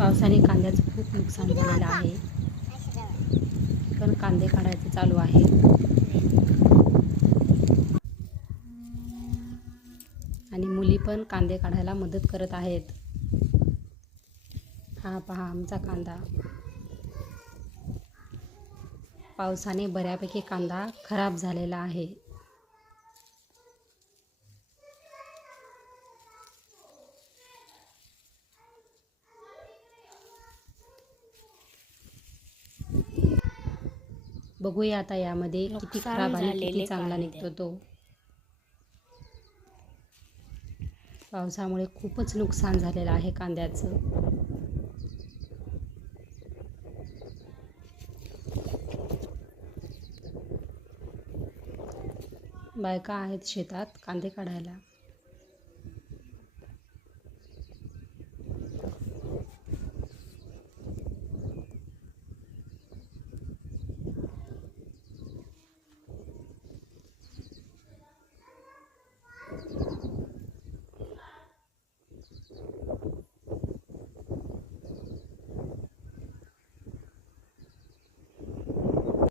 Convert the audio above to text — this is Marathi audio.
पावसाने कांद्याचं खूप नुकसान झालेलं आहे, पण कांदे काढायचे चालू आहे. आणि मुली पण कांदे काढायला मदत करत आहेत. हा पहा आमचा कांदा. पावसाने बऱ्यापैकी कांदा खराब झालेला आहे. बघूया आता यामध्ये किती खराब आणि किती चांगला निघतो तो. पावसामुळे खूपच नुकसान झालेलं आहे कांद्याचं. बायका आहेत शेतात कांदे काढायला.